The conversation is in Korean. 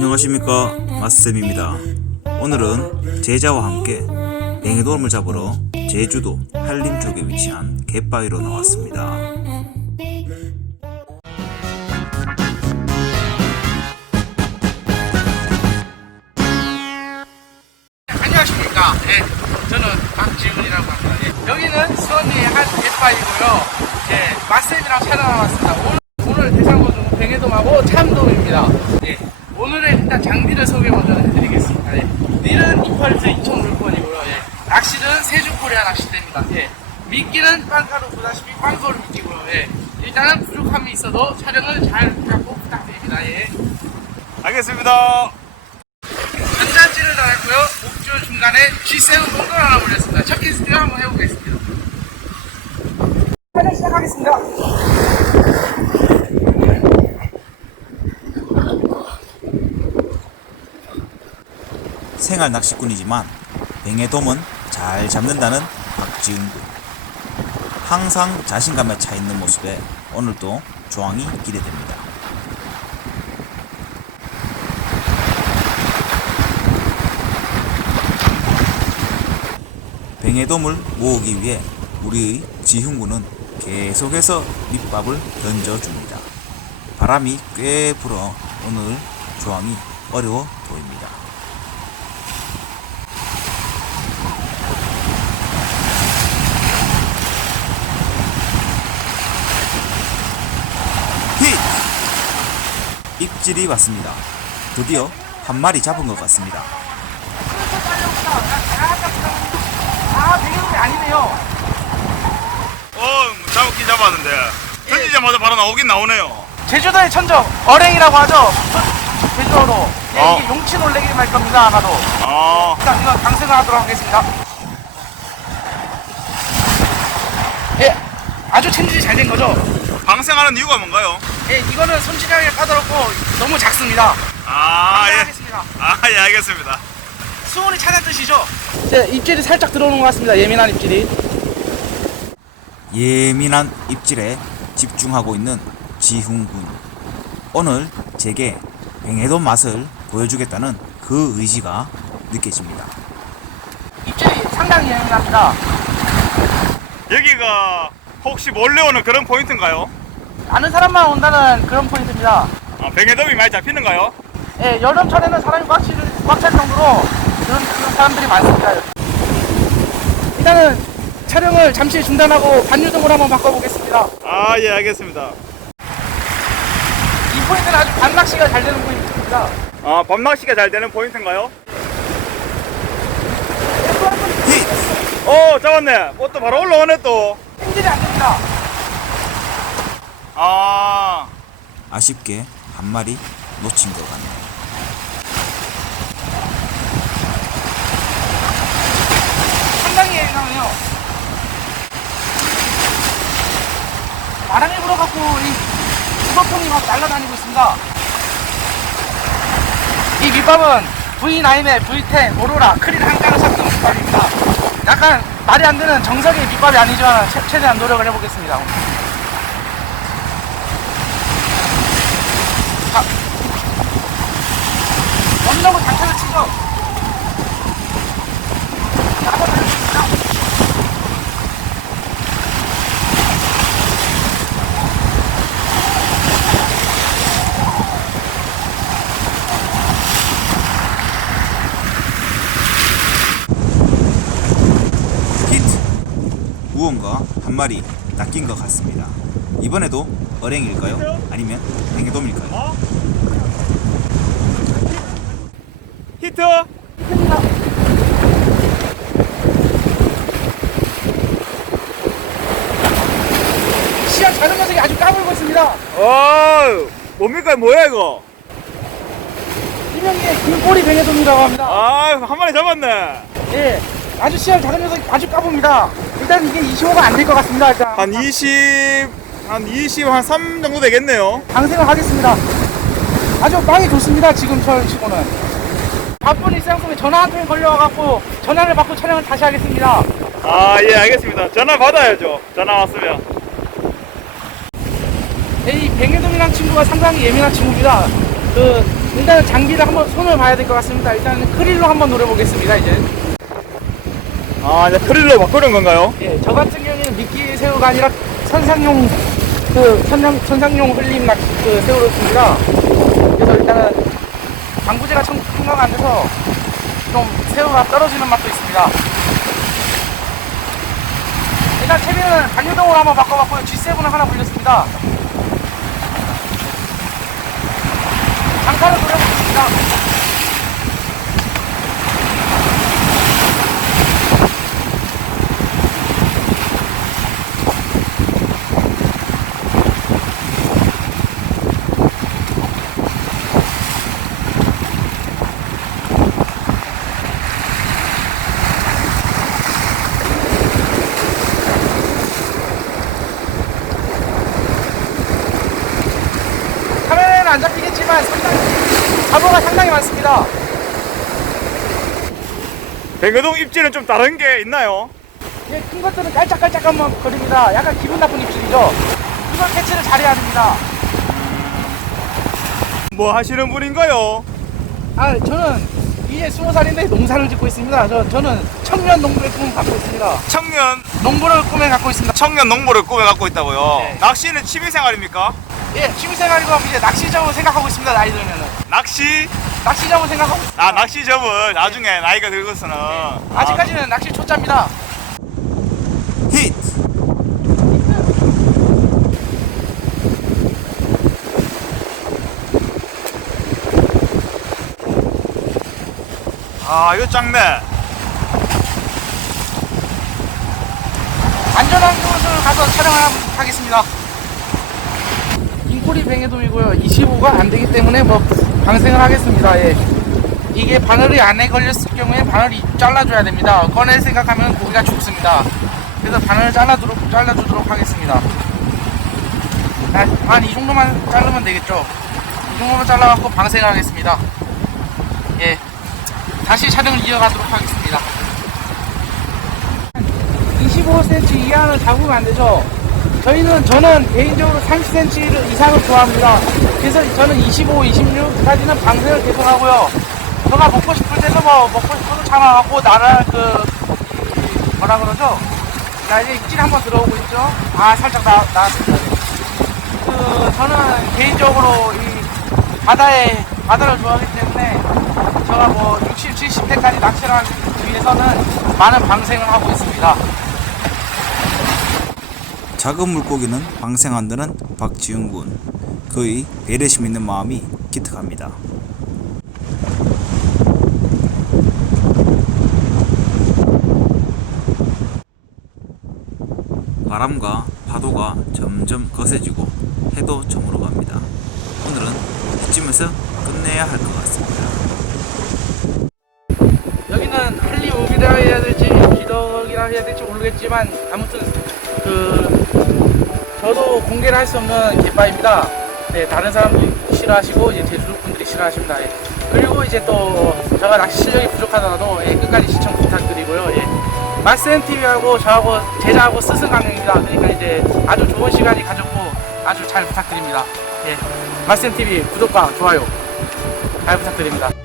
안녕하십니까 마스쌤입니다 오늘은 제자와 함께 뱅에돔을 잡으러 제주도 한림 쪽에 위치한 갯바위로 나왔습니다 안녕하십니까. 예, 저는 박지훈이라고 합니다. 예, 여기는 수원리의 한 갯바이고요. 예, 맛쌤이랑 촬영 나왔습니다. 오늘, 오늘 대상어는 뱅에돔하고 참돔입니다. 예, 오늘의 일단 장비를 소개 먼저 해드리겠습니다. 예, 릴은 이퀄리트 2,500번이고요. 예, 낚시는 세주코리아 낚싯대입니다. 예, 미끼는 빵가루 보다시피 빵거루 미끼고요. 예, 일단은 부족함이 있어도 촬영을 잘 하고 부탁드립니다. 예. 알겠습니다 전자지를 달았고요. 목줄 중간에 G세우 동글 하나 올렸습니다. 첫 키스트 한번 해보겠습니다. 촬영 시작하겠습니다. 생활 낚시꾼이지만 뱅에돔은 잘 잡는다는 박지은 군 항상 자신감에 차 있는 모습에 오늘도 조항이 기대됩니다 뱅에돔을 모으기 위해 우리의 지훈 군은 계속해서 밑밥을 던져줍니다. 바람이 꽤 불어 오늘 조항이 어려워 보입니다. 입질이 왔습니다. 드디어 한 마리 잡은 것 같습니다. 아, 배경이 아니네요. 어, 잡긴 잡았는데 던지자마자 바로 나오긴 나오네요. 제주도의 천적, 어랭이라고 하죠. 제주도로. 예, 어. 이게 용치 놀래기 말 겁니다, 아마도. 아, 일단 이거 강승을 하도록 하겠습니다. 예, 아주 챔질이 잘 된 거죠. 방생하는 이유가 뭔가요? 예, 이거는 손질하기가 까다롭고 너무 작습니다. 아, 예. 하겠습니다. 아, 예, 알겠습니다. 수온이 차는 뜻이죠? 네, 입질이 살짝 들어오는 것 같습니다. 예민한 입질이. 예민한 입질에 집중하고 있는 지훈군. 오늘 제게 뱅에돔 맛을 보여주겠다는 그 의지가 느껴집니다. 입질이 상당히 예민합니다. 여기가 혹시 몰래 오는 그런 포인트인가요? 아는 사람만 온다는 그런 포인트입니다. 아, 뱅에돔이 많이 잡히는가요? 예, 여름철에는 사람이 꽉, 꽉찰 정도로 그런, 그런 사람들이 많습니다. 일단은 촬영을 잠시 중단하고 반유동을 한번 바꿔보겠습니다. 아, 예, 알겠습니다. 이 포인트는 아주 반낚시가 잘 되는 포인트입니다. 아, 밤낚시가 잘 되는 포인트인가요? 힛! 어, 잡았네. 어, 또 바로 올라오네, 또. 힘들이 안 됩니다. 아, 아쉽게 한 마리 놓친 것 같네요. 상당히 예민하네요. 바람이 불어갖고 이 수거통이 막 날아다니고 있습니다. 이 밑밥은 V9의 V10, 오로라, 크릴 한가를 섞은 밑밥입니다. 약간 말이 안 되는 정석의 밑밥이 아니지만 최, 최대한 노력을 해보겠습니다. 한번 해보겠습니다. 히트! 무언가 한 마리 낚인 것 같습니다. 이번에도 어랭일까요? 아니면 뱅에돔일까요? 히트! 시야 작은 녀석이 아주 까불고 있습니다. 어, 뭡니까, 뭐야, 이거? 일명의 금꼬리 뱅에돔이라고 합니다. 아, 한 마리 잡았네. 예, 아주 시야 작은 녀석이 아주 까봅니다. 일단 이게 25가 안 될 것 같습니다. 일단 한 20, 한 20, 한 3 정도 되겠네요. 방생을 하겠습니다. 아주 빵이 좋습니다. 지금 저 치고는. 바쁜 일상 속에 전화 한 통이 걸려와갖고 전화를 받고 촬영을 다시 하겠습니다. 아, 예, 알겠습니다. 전화 받아야죠. 전화 왔으면. 이 뱅에돔이라는 친구가 상당히 예민한 친구입니다. 그 일단 장비를 한번 손을 봐야 될 것 같습니다. 일단 크릴로 한번 노려보겠습니다. 이제 아 이제 크릴로 바꾸는 건가요? 예, 저 같은 경우에는 미끼 새우가 아니라 선상용 그 선상 선상용 흘림 낚- 그 새우를 씁니다. 그래서 일단은 방부제가 청- 청가가 안 돼서 좀 새우가 떨어지는 맛도 있습니다. 일단 채비는 반유동으로 한번 바꿔봤고요. G7을 하나 불렸습니다. 장타를 노려보겠습니다. 카메라에는 안 잡히겠지만 상당히 잡어가 상당히 많습니다. 백여동 입질은 좀 다른 게 있나요? 예, 큰 것들은 깔짝깔짝 한번 거립니다. 약간 기분 나쁜 입질이죠. 이걸 캐치를 잘해야 됩니다. 뭐 하시는 분인가요? 아, 저는 이제 스무 살인데 농사를 짓고 있습니다. 저, 저는 청년 농부의 꿈을 갖고 있습니다. 청년 농부를 꿈에 갖고 있습니다. 청년 농부를 꿈에 갖고 있다고요. 네. 낚시는 취미 생활입니까? 예, 취미생활이고 이제 낚시점을 생각하고 있습니다. 나이 들면은. 낚시 낚시점을 생각하고 있습니다. 아 낚시점을 나중에 나이가 들고서는 아직까지는 낚시 초짜입니다. 히트! 아, 아 이거 작네. 안전한 곳을 가서 촬영을 하겠습니다. 인꼬리 뱅에돔이고요. 25가 안 되기 때문에 뭐 방생을 하겠습니다. 예. 이게 바늘이 안에 걸렸을 경우에 바늘이 잘라줘야 됩니다. 꺼낼 생각하면 고기가 죽습니다. 그래서 바늘을 잘라주도록, 잘라주도록 하겠습니다. 한 이 정도만 자르면 되겠죠. 이 정도만 잘라갖고 방생을 하겠습니다. 예. 다시 촬영을 이어가도록 하겠습니다. 25cm 이하는 잡으면 안 되죠. 저희는 저는 개인적으로 30cm 이상을 좋아합니다. 그래서 저는 25, 26까지는 방생을 계속 하고요. 제가 먹고 싶을 때도 뭐 먹고 싶어도 참아갖고 나를 그 이, 뭐라 그러죠? 자 이제 입질 한번 들어오고 있죠. 아 살짝 나 나왔습니다. 그 저는 개인적으로 이 바다에 바다를 좋아하기 때문에 제가 뭐 60, 70대까지 낚시를 하기 위해서는 많은 방생을 하고 있습니다. 작은 물고기는 방생한다는 박지훈 군. 그의 배려심 있는 마음이 기특합니다. 바람과 파도가 점점 거세지고 해도 저물어 갑니다. 오늘은 이쯤에서 끝내야 할 것 같습니다. 해야 될지 모르겠지만 아무튼 그 저도 공개를 할 수 없는 갯바입니다. 네, 다른 사람들이 싫어하시고 이제 제주도 분들이 싫어하십니다. 예. 그리고 이제 또 제가 낚시 실력이 부족하더라도 예, 끝까지 시청 부탁드리고요. 예. 마스앤 TV하고 저하고 제자하고 스승 강령입니다. 그러니까 이제 아주 좋은 시간이 가졌고 아주 잘 부탁드립니다. 예. 마스앤 TV 구독과 좋아요 잘 부탁드립니다.